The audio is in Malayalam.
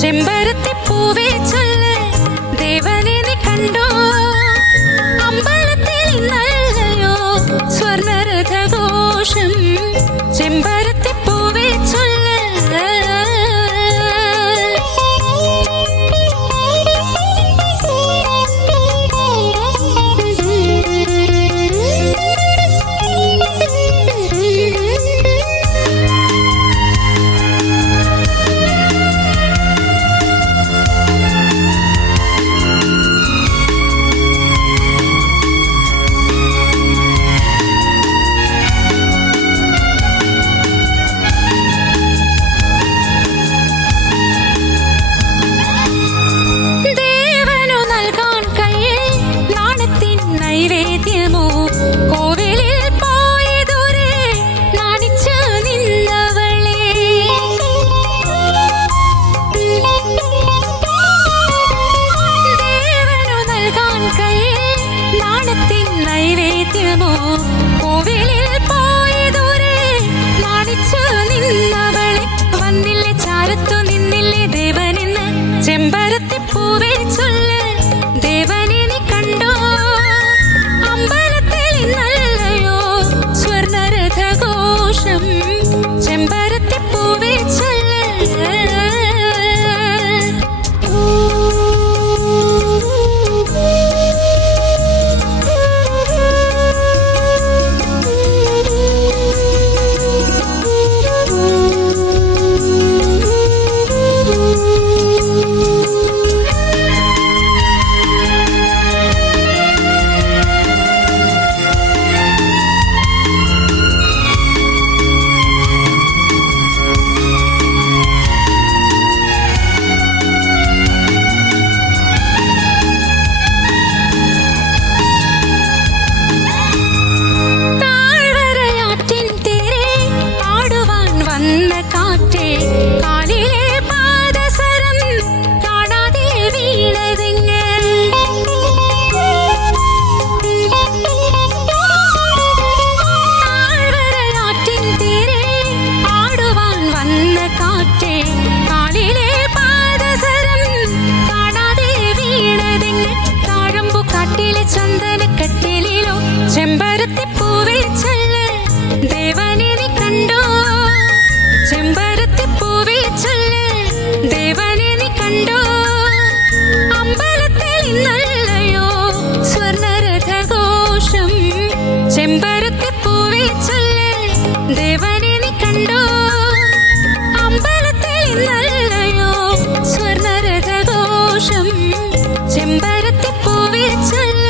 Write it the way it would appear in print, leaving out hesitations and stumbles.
ചെമ്പരത്തിപ്പൂവേ ചൊല്ല് ദേവനെ നീ കണ്ടോ അമ്പലത്തിൽ ഇന്നല്ലയോ സ്വർണരഥഘോഷം ചെമ്പരത്തിപ്പൂവേ ചൊല്ല് നൈവേദ്യമോ കോവിലിൽ പോയതോരെ നാണിച്ചു നിന്നവളെ വന്നില്ലേ ചാരത്തു നിന്നില്ലേ ദേവനിന്ന് ചെമ്പരത്തിപ്പൂവേ ചൊല്ല് ദേവനെ നീ കണ്ടോ അമ്പലത്തിൽ ഇന്നല്ലയോ സ്വർണരഥഘോഷം ചെമ്പരത്തിപ്പൂവേ ചൊല്ല് ചെമ്പരത്തിപ്പൂവേ ചൊല്ല് ദേവനെ നീ കണ്ടോ ചെമ്പരത്തിപ്പൂവേ ചൊല്ല് ദേവനെ നീ കണ്ടോ അമ്പലത്തിൽ ഇന്നല്ലയോ സ്വർണരഥഘോഷം ചെമ്പരത്തിപ്പൂവേ ചൊല്ല് ദേവനെ നീ കണ്ടോ അമ്പലത്തിൽ ഇന്നല്ലയോ സ്വർണരഥഘോഷം ചെമ്പരത്തിപ്പൂവേ ചൊല്ല്